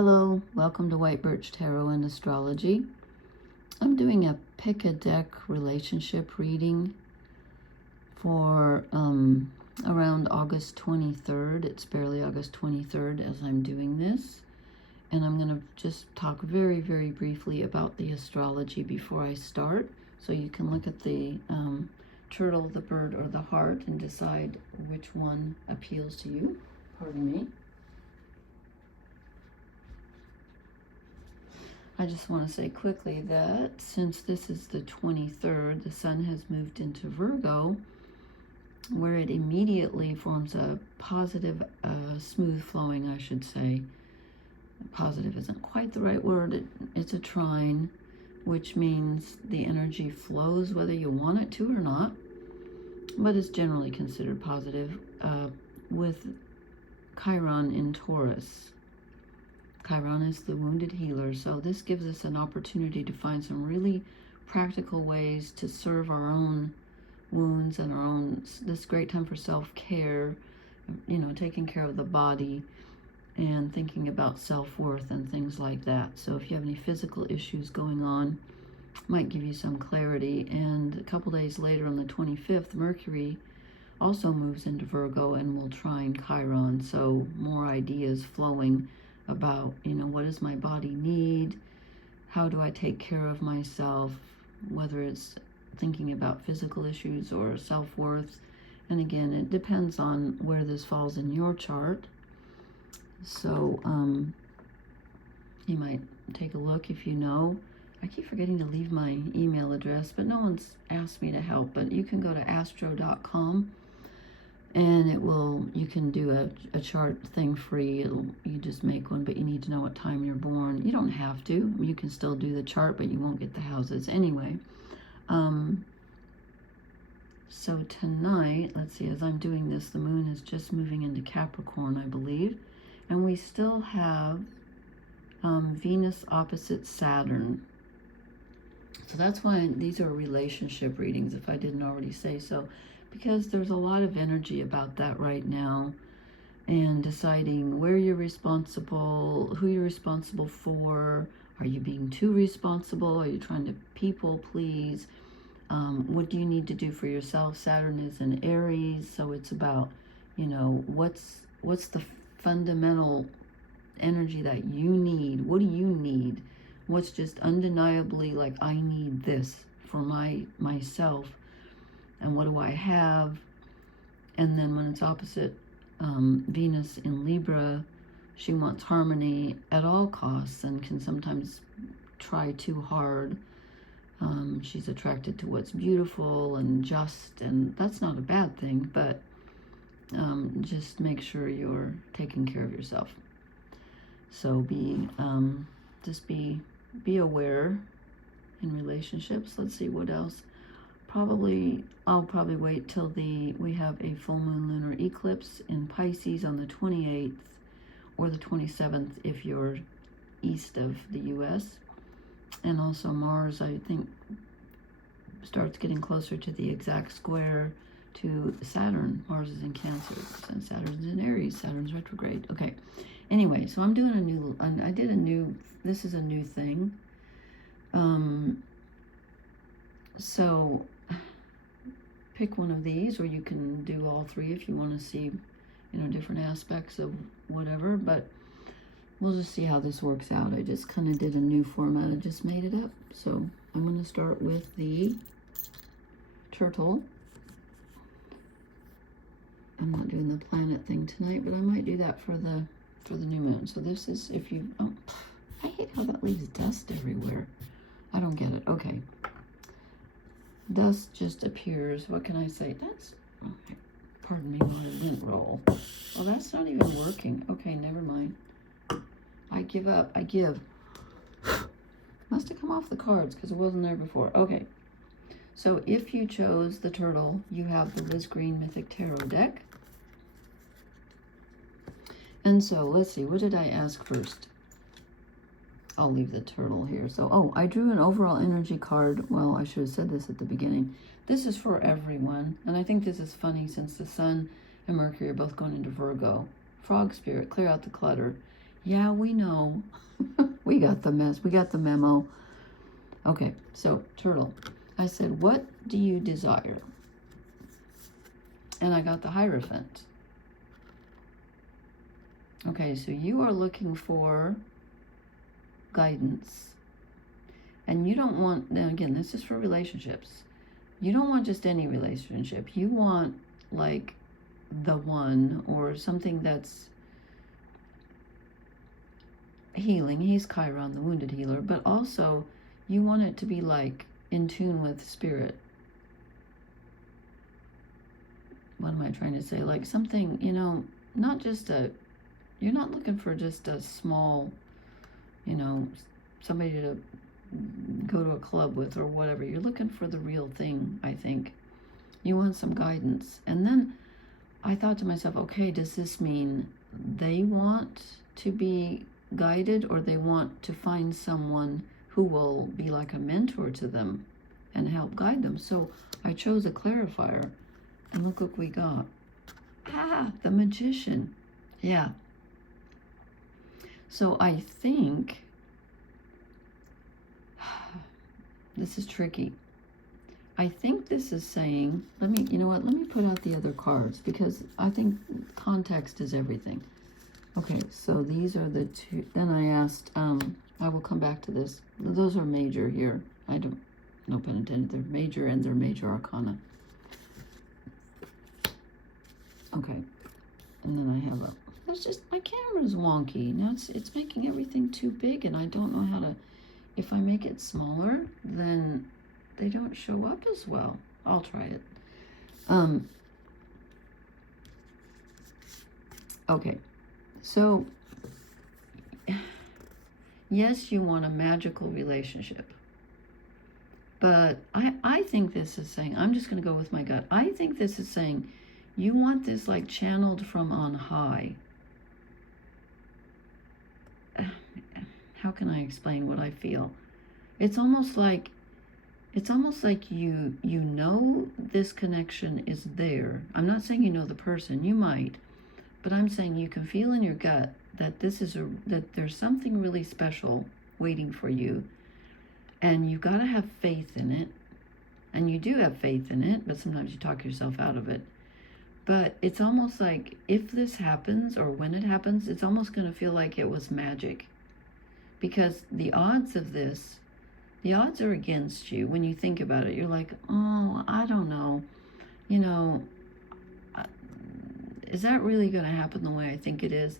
Hello, welcome to White Birch Tarot and Astrology. I'm doing a pick a deck relationship reading for around August 23rd. It's barely August 23rd as I'm doing this. And I'm going to just talk very, very briefly about the astrology before I start. So you can look at the turtle, the bird, or the heart and decide which one appeals to you. Pardon me. I just want to say quickly that since this is the 23rd, the sun has moved into Virgo, where it immediately forms a positive, smooth flowing, I should say. Positive isn't quite the right word. It's a trine, which means the energy flows whether you want it to or not, but it's generally considered positive with Chiron in Taurus. Chiron is the wounded healer, so this gives us an opportunity to find some really practical ways to serve our own wounds and our own, this great time for self-care, you know, taking care of the body and thinking about self-worth and things like that. So if you have any physical issues going on, might give you some clarity. And a couple days later on the 25th, Mercury also moves into Virgo and will trine Chiron, so more ideas flowing about, you know, what does my body need? How do I take care of myself? Whether it's thinking about physical issues or self-worth. And again, it depends on where this falls in your chart. So you might take a look if you know. I keep forgetting to leave my email address, but no one's asked me to help. But you can go to astro.com and it will, you can do a chart thing free. You just make one, but you need to know what time you're born. You don't have to. You can still do the chart, but you won't get the houses anyway. So tonight, let's see, as I'm doing this, the moon is just moving into Capricorn, I believe. And we still have Venus opposite Saturn. So that's why these are relationship readings, if I didn't already say so. Because there's a lot of energy about that right now, and deciding where you're responsible, who you're responsible for. Are you being too responsible? Are you trying to people please? What do you need to do for yourself? Saturn is in Aries, so it's about, you know, what's the fundamental energy that you need? What do you need? What's just undeniably like, I need this for myself. And what do I have? And then when it's opposite Venus in Libra, she wants harmony at all costs and can sometimes try too hard. She's attracted to what's beautiful and just, and that's not a bad thing, but just make sure you're taking care of yourself. So just be aware in relationships. Let's see what else. I'll probably wait till we have a full moon lunar eclipse in Pisces on the 28th or the 27th if you're east of the US. And also Mars, I think, starts getting closer to the exact square to Saturn. Mars is in Cancer and Saturn's in Aries. Saturn's retrograde. Okay. Anyway, so I'm doing this is a new thing. So pick one of these, or you can do all three if you want to see, you know, different aspects of whatever, but we'll just see how this works out. I just kind of did a new format. I just made it up. So I'm going to start with the turtle. I'm not doing the planet thing tonight, but I might do that for the new moon. So this is, if you, oh, I hate how that leaves dust everywhere. I don't get it. Okay. Dust just appears. What can I say? That's, okay. Pardon me while I didn't roll. Well, that's not even working. Okay, never mind. I give up. I give. Must have come off the cards because it wasn't there before. Okay. So if you chose the turtle, you have the Liz Green Mythic Tarot deck. And so let's see. What did I ask first? I'll leave the turtle here. So, oh, I drew an overall energy card. Well, I should have said this at the beginning. This is for everyone. And I think this is funny since the sun and Mercury are both going into Virgo. Frog spirit, clear out the clutter. Yeah, we know. We got the mess. We got the memo. Okay, so turtle. I said, what do you desire? And I got the Hierophant. Okay, so you are looking for guidance. And you don't want, now again, this is for relationships. You don't want just any relationship. You want like the one, or something that's healing. He's Chiron, the wounded healer, but also you want it to be like in tune with spirit. What am I trying to say? Like something, you know, not just you're not looking for just a small, you know, somebody to go to a club with or whatever. You're looking for the real thing, I think. You want some guidance. And then I thought to myself, okay, does this mean they want to be guided, or they want to find someone who will be like a mentor to them and help guide them? So I chose a clarifier, and look what we got. The Magician. Yeah. So I think this is tricky. I think this is saying, you know what, let me put out the other cards, because I think context is everything. Okay, so these are the two. Then I asked, I will come back to this. Those are major here. I don't, no pun intended, they're major, and they're major arcana. Okay, and then I have a, that's just, my camera's wonky. Now it's making everything too big, and I don't know how to, if I make it smaller, then they don't show up as well. I'll try it. Okay, so yes, you want a magical relationship, but I think this is saying, I'm just going to go with my gut. I think this is saying you want this like channeled from on high. How can I explain what I feel? It's almost like you know this connection is there. I'm not saying you know the person, you might, but I'm saying you can feel in your gut that that there's something really special waiting for you, and you've got to have faith in it. And you do have faith in it, but sometimes you talk yourself out of it. But it's almost like if this happens, or when it happens, it's almost going to feel like it was magic, because the odds of this, the odds are against you. When you think about it, you're like, oh, I don't know, you know, is that really going to happen the way I think it is?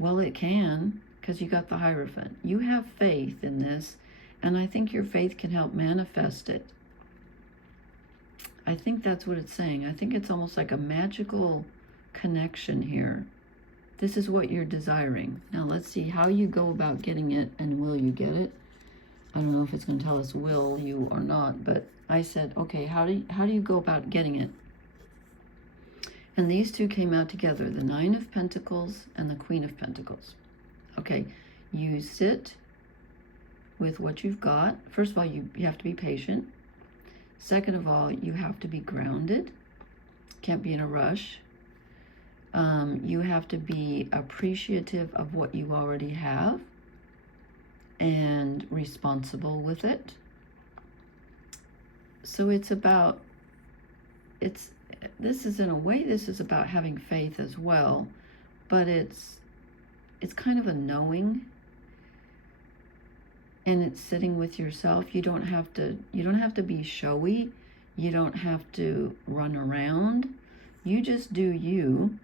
Well, it can, because you got the Hierophant. You have faith in this, and I think your faith can help manifest it. I think that's what it's saying. I think it's almost like a magical connection here. This is what you're desiring. Now let's see how you go about getting it, and will you get it? I don't know if it's going to tell us will you or not, but I said, okay, how do you go about getting it? And these two came out together, the Nine of Pentacles and the Queen of Pentacles. Okay, you sit with what you've got. First of all, you have to be patient. Second of all, you have to be grounded. Can't be in a rush. You have to be appreciative of what you already have and responsible with it. So this is, in a way, this is about having faith as well, but it's kind of a knowing, and it's sitting with yourself. You don't have to be showy. You don't have to run around. You just do you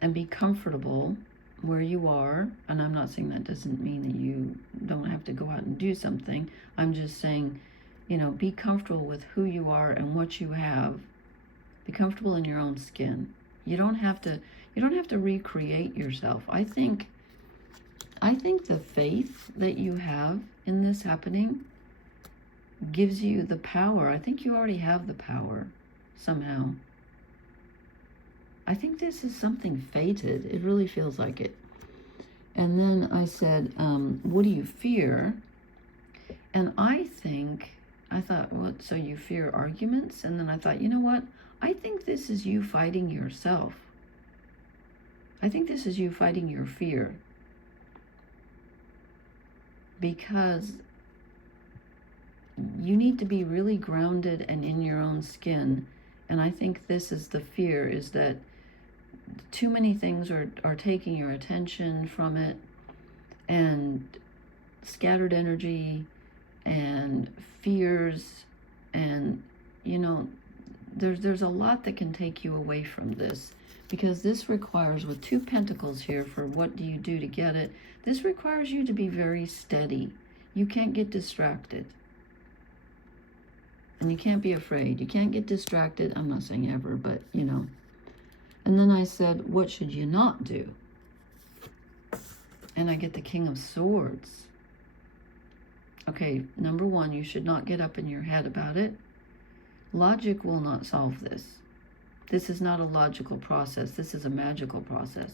and be comfortable where you are. And I'm not saying that doesn't mean that you don't have to go out and do something. I'm just saying, you know, be comfortable with who you are and what you have. Be comfortable in your own skin. You don't have to recreate yourself. I think the faith that you have in this happening gives you the power. I think you already have the power somehow. I think this is something fated. It really feels like it. And then I said, what do you fear? And I thought, well, so you fear arguments? And then I thought, you know what? I think this is you fighting yourself. I think this is you fighting your fear. because you need to be really grounded and in your own skin. And I think this is the fear, is that too many things are taking your attention from it, and scattered energy and fears, and you know, there's a lot that can take you away from this, because this requires, with 2 pentacles here for what do you do to get it, this requires you to be very steady. You can't get distracted. And you can't be afraid. You can't get distracted. I'm not saying ever, but you know. And then I said, what should you not do? And I get the King of Swords. Okay, number 1, you should not get up in your head about it. Logic will not solve this. This is not a logical process. This is a magical process.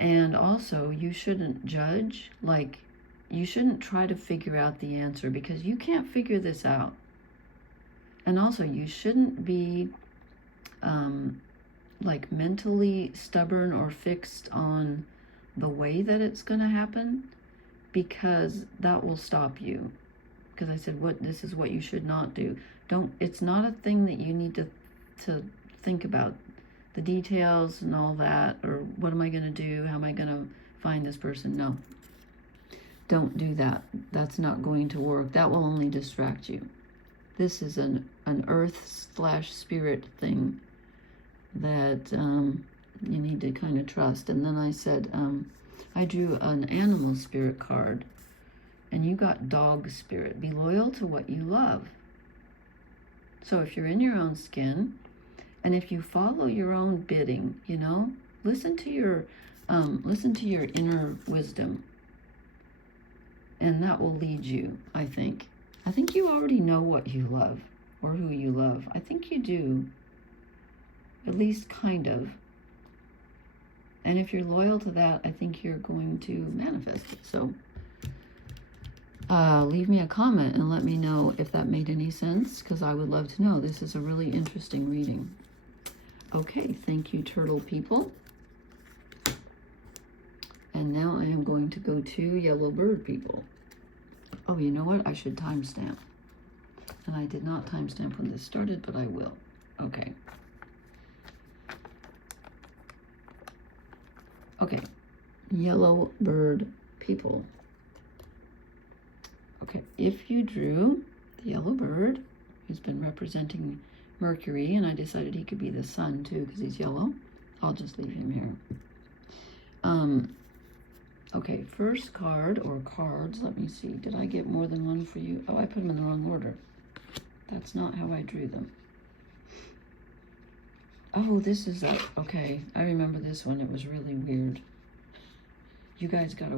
And also, you shouldn't judge. Like, you shouldn't try to figure out the answer, because you can't figure this out. And also, you shouldn't be like mentally stubborn or fixed on the way that it's going to happen, because that will stop you. Because I said, this is what you should not do. It's not a thing that you need to think about the details and all that, or what am I going to do? How am I going to find this person? No, don't do that. That's not going to work. That will only distract you. This is an earth/spirit thing that you need to kind of trust. And then I said, I drew an animal spirit card, and you got dog spirit. Be loyal to what you love. So if you're in your own skin, and if you follow your own bidding, you know, listen to your inner wisdom, and that will lead you. I think you already know what you love, or who you love. I think you do, at least kind of. And if you're loyal to that, I think you're going to manifest it. So leave me a comment and let me know if that made any sense, because I would love to know. This is a really interesting reading. Okay, thank you, turtle people. And now I am going to go to yellow bird people. Oh, you know what? I should timestamp. And I did not timestamp when this started, but I will. Okay. Okay, yellow bird people. Okay, if you drew the yellow bird, who's been representing Mercury, and I decided he could be the sun too because he's yellow, I'll just leave him here. Okay, first card, or cards, let me see. Did I get more than one for you? Oh, I put them in the wrong order. That's not how I drew them. Oh, this is that. Okay, I remember this one. It was really weird. You guys got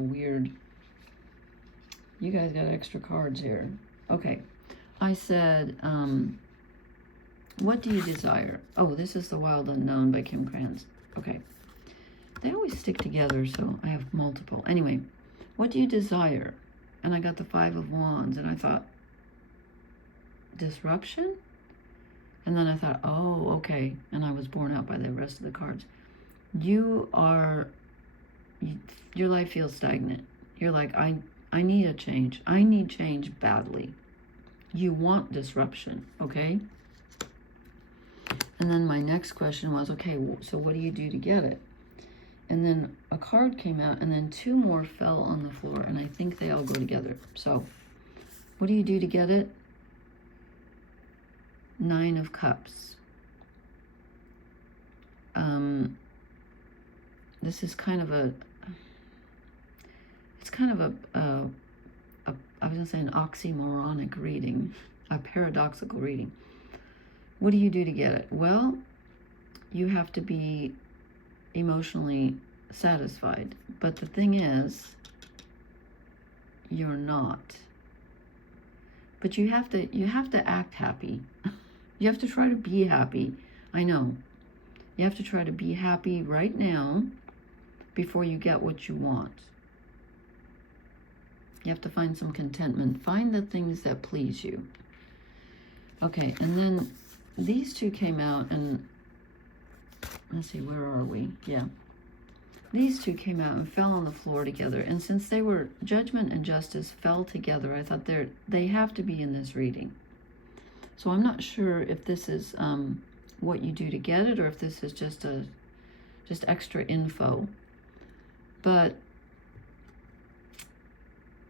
extra cards here. Okay, I said, what do you desire? Oh, this is The Wild Unknown by Kim Krans. Okay, they always stick together, so I have multiple. Anyway, what do you desire? And I got the 5 of Wands, and I thought, disruption? And then I thought, oh, okay. And I was borne out by the rest of the cards. Your life feels stagnant. You're like, I need a change. I need change badly. You want disruption, okay? And then my next question was, okay, so what do you do to get it? And then a card came out, and then 2 more fell on the floor, and I think they all go together. So what do you do to get it? 9 of Cups. This is kind of I was going to say an oxymoronic reading, a paradoxical reading. What do you do to get it? Well, you have to be emotionally satisfied. But the thing is, you're not. But you have to act happy. You have to try to be happy. I know. You have to try to be happy right now before you get what you want. You have to find some contentment. Find the things that please you. Okay, and then these 2 came out, and let's see, where are we? Yeah. these two came out and fell on the floor together. And since they were judgment and justice fell together, I thought they have to be in this reading. So I'm not sure if this is what you do to get it, or if this is just extra info. But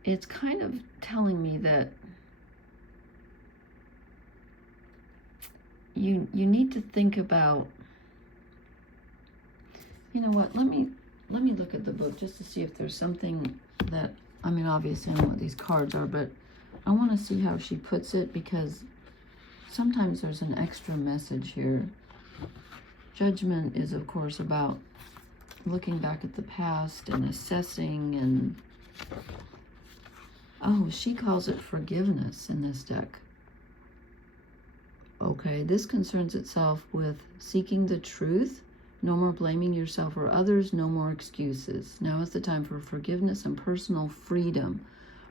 it's kind of telling me that you need to think about, you know what, let me look at the book just to see if there's something that, I mean, obviously I know what these cards are, but I want to see how she puts it, because sometimes there's an extra message here. Judgment is, of course, about looking back at the past and assessing, and oh, she calls it forgiveness in this deck. Okay, this concerns itself with seeking the truth. No more blaming yourself or others, no more excuses. Now is the time for forgiveness and personal freedom.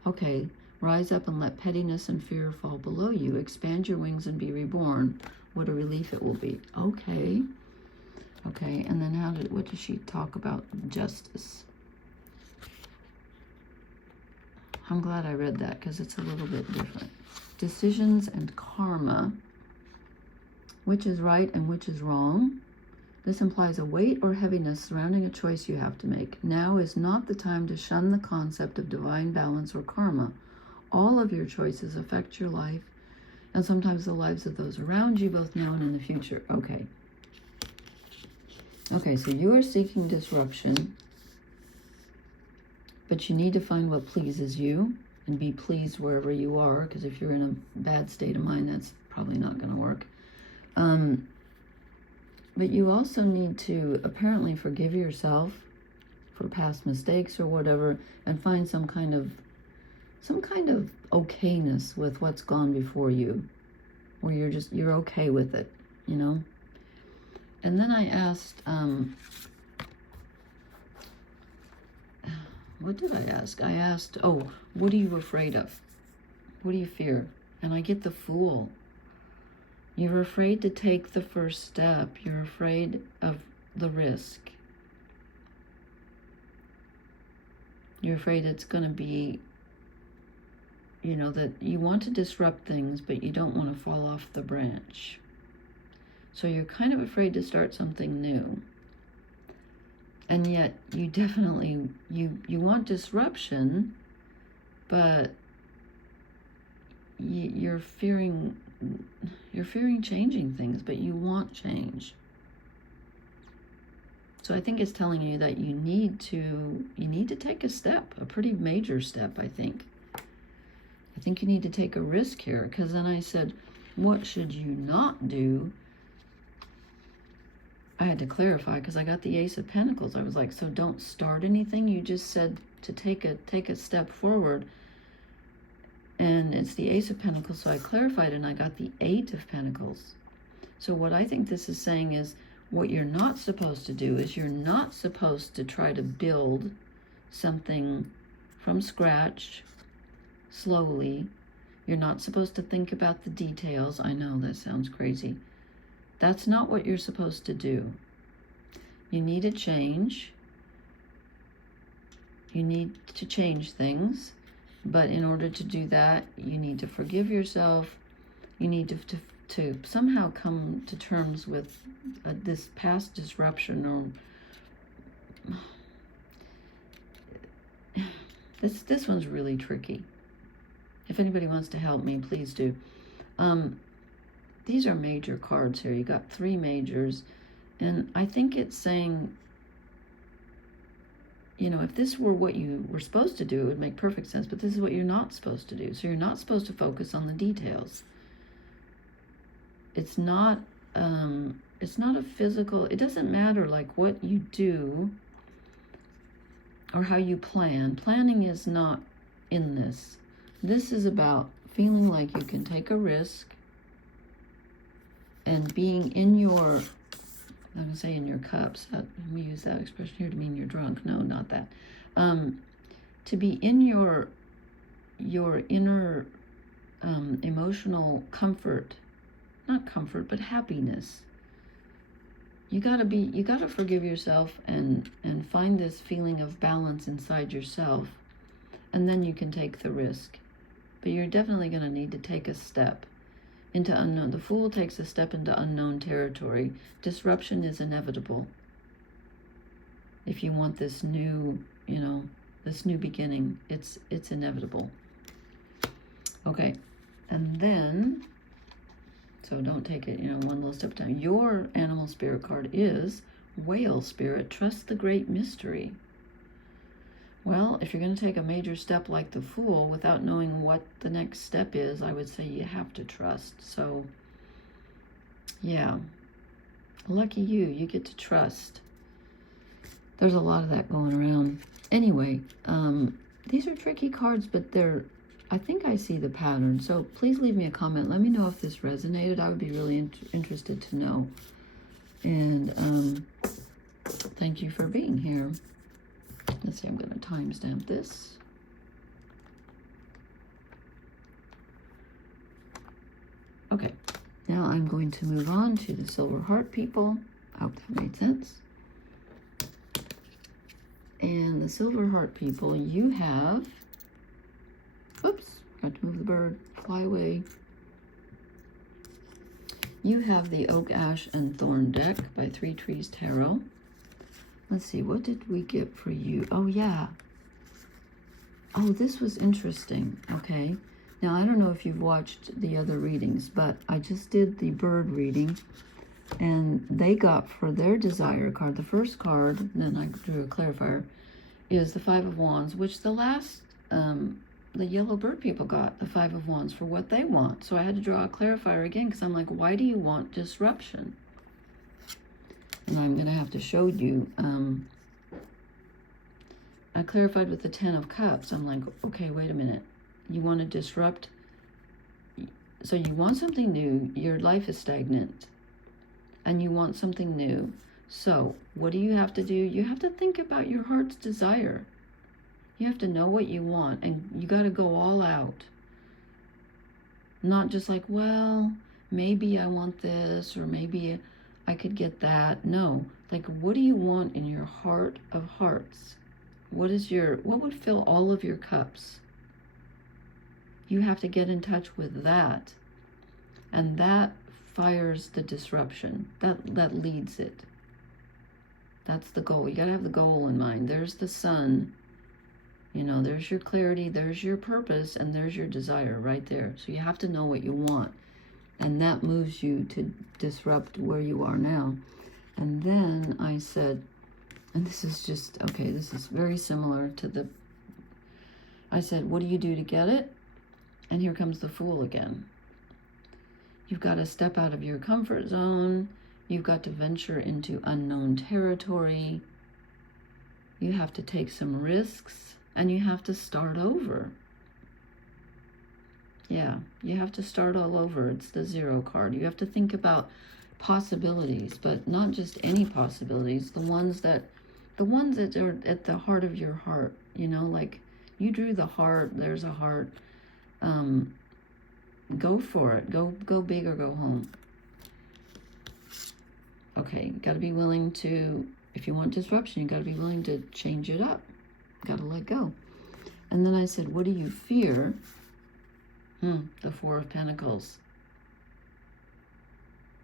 Okay, rise up and let pettiness and fear fall below you. Expand your wings and be reborn. What a relief it will be. Okay. Okay, and then what does she talk about? Justice. I'm glad I read that, because it's a little bit different. Decisions and karma. Which is right and which is wrong? This implies a weight or heaviness surrounding a choice you have to make. Now is not the time to shun the concept of divine balance or karma. All of your choices affect your life, and sometimes the lives of those around you, both now and in the future. Okay. Okay, so you are seeking disruption, but you need to find what pleases you and be pleased wherever you are, because if you're in a bad state of mind, that's probably not going to work. But you also need to apparently forgive yourself for past mistakes or whatever, and find some kind of okayness with what's gone before you, where you're okay with it, you know. And then I asked, what did I ask? I asked, oh, what are you afraid of? What do you fear? And I get the Fool. You're afraid to take the first step. You're afraid of the risk. You're afraid it's going to be, you know, that you want to disrupt things, but you don't want to fall off the branch. So you're kind of afraid to start something new. And yet you definitely, you want disruption, but you're fearing changing things, but you want change. So I think it's telling you that you need to take a step, a pretty major step, I think. I think you need to take a risk here, because then I said, what should you not do? I had to clarify, because I got the Ace of Pentacles. I was like, so don't start anything. You just said to take a step forward. And it's the Ace of Pentacles, so I clarified, and I got the 8 of Pentacles. So what I think this is saying is, what you're not supposed to do is you're not supposed to try to build something from scratch slowly. You're not supposed to think about the details. I know that sounds crazy. That's not what you're supposed to do. You need to change. You need to change things. But in order to do that, you need to forgive yourself. You need to somehow come to terms with this past disruption, or this one's really tricky. If anybody wants to help me, please do. These are major cards here. You got 3 majors, and I think it's saying, you know, if this were what you were supposed to do, it would make perfect sense, but this is what you're not supposed to do. So you're not supposed to focus on the details. It's not a physical, it doesn't matter like what you do or how you plan. Planning is not in this. This is about feeling like you can take a risk and being in your, I'm going to say in your cups. We use that expression here to mean you're drunk. No, not that. To be in your inner emotional comfort, not comfort, but happiness. you gotta forgive yourself and find this feeling of balance inside yourself, and then you can take the risk. But you're definitely going to need to take a step into unknown. The Fool takes a step into unknown territory. Disruption is inevitable if you want this new, this new beginning. It's inevitable. Okay, and then, so don't take it, one little step at a time. Your animal spirit card is Whale Spirit. Trust the great mystery. Well, if you're going to take a major step like the Fool without knowing what the next step is, I would say you have to trust. So, yeah, lucky you get to trust. There's a lot of that going around. Anyway, these are tricky cards, but I think I see the pattern. So please leave me a comment. Let me know if this resonated. I would be really interested to know. And thank you for being here. Let's see, I'm going to timestamp this. Okay, now I'm going to move on to the Silver Heart people. I hope that made sense. And the Silver Heart people, you have, whoops, got to move the bird, fly away. You have the Oak, Ash, and Thorn deck by Three Trees Tarot. Let's see, what did we get for you? Oh, yeah. Oh, this was interesting. Okay. Now, I don't know if you've watched the other readings, but I just did the bird reading, and they got for their desire card, the first card, and then I drew a clarifier, is the Five of Wands, which the last, the yellow bird people got the Five of Wands for what they want. So I had to draw a clarifier again, because I'm like, why do you want disruption? And I'm going to have to show you, I clarified with the Ten of Cups. I'm like, okay, wait a minute. You want to disrupt, so you want something new. Your life is stagnant, and you want something new. So what do you have to do? You have to think about your heart's desire. You have to know what you want, and you got to go all out. Not just like, well, maybe I want this, or maybe I could get that. No, like, what do you want in your heart of hearts? What would fill all of your cups? You have to get in touch with that. And that fires the disruption. That leads it. That's the goal. You got to have the goal in mind. There's the sun. There's your clarity, there's your purpose, and there's your desire right there. So you have to know what you want. And that moves you to disrupt where you are now. And then I said, and this is just, okay, this is very similar to I said, what do you do to get it? And here comes the Fool again. You've got to step out of your comfort zone. You've got to venture into unknown territory. You have to take some risks, and you have to start over. Yeah, you have to start all over. It's the Zero card. You have to think about possibilities, but not just any possibilities, the ones that are at the heart of your heart. Like you drew the heart, there's a heart. Go for it. Go big or go home. Okay, you got to be willing to, if you want disruption, you got to be willing to change it up. Got to let go. And then I said, what do you fear? The Four of Pentacles.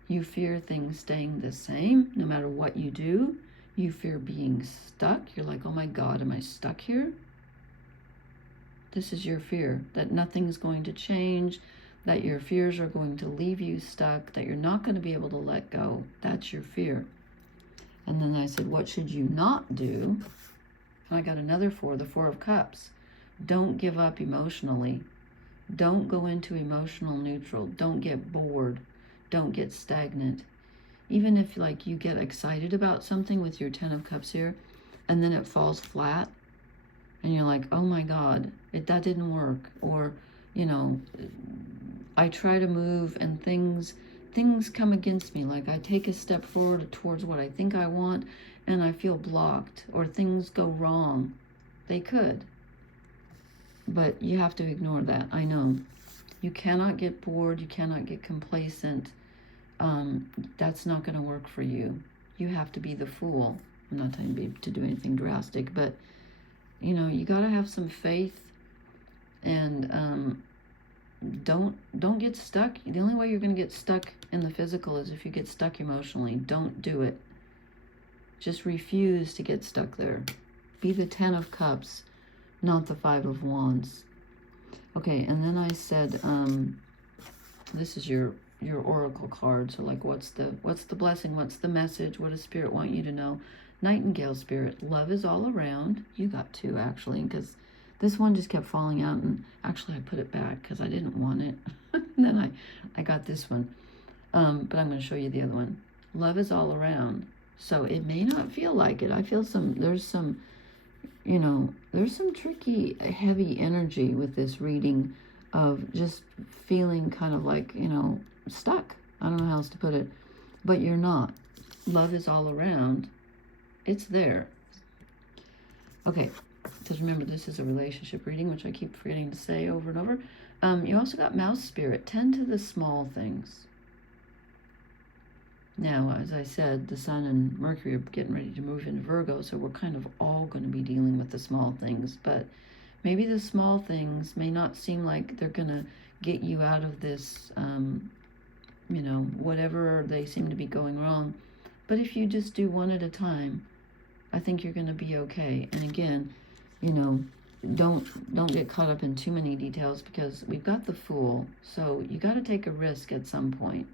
You fear things staying the same no matter what you do. You fear being stuck. You're like, oh my God, am I stuck here? This is your fear, that nothing's going to change, that your fears are going to leave you stuck, that you're not going to be able to let go. That's your fear. And then I said, what should you not do? And I got another four, the Four of Cups. Don't give up emotionally. Don't go into emotional neutral. Don't get bored. Don't get stagnant. Even if like you get excited about something with your Ten of Cups here, and then it falls flat, and you're like, oh my God, that didn't work. Or, I try to move and things come against me. Like I take a step forward towards what I think I want, and I feel blocked, or things go wrong. They could. But you have to ignore that. I know. You cannot get bored. You cannot get complacent. That's not going to work for you. you have to be the Fool. I'm not telling you to do anything drastic, but, you know, you got to have some faith, and don't get stuck. The only way you're going to get stuck in the physical is if you get stuck emotionally. Don't do it. Just refuse to get stuck there. Be the 10 of Cups, not the 5 of Wands. Okay, and then I said, this is your oracle card. So like, what's the blessing? What's the message? What does Spirit want you to know? Nightingale Spirit, love is all around. You got 2 actually, because this one just kept falling out, and actually I put it back because I didn't want it. And then I got this one, but I'm going to show you the other one. Love is all around. So it may not feel like it. I feel there's some, you know, there's some tricky, heavy energy with this reading of just feeling kind of like, you know, stuck. I don't know how else to put it, but you're not. Love is all around. It's there. Okay, because remember, this is a relationship reading, which I keep forgetting to say over and over. You also got Mouse Spirit. Tend to the small things. Now, as I said, the Sun and Mercury are getting ready to move into Virgo, so we're kind of all going to be dealing with the small things. But maybe the small things may not seem like they're going to get you out of this, you know, whatever they seem to be going wrong. But if you just do one at a time, I think you're going to be okay. And again, you know, don't get caught up in too many details, because we've got the Fool, so you got to take a risk at some point.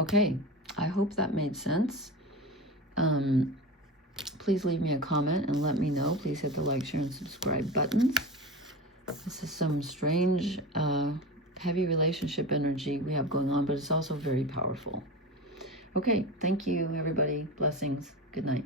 Okay, I hope that made sense. Please leave me a comment and let me know. Please hit the like, share, and subscribe buttons. This is some strange, heavy relationship energy we have going on, but it's also very powerful. Okay, thank you, everybody. Blessings. Good night.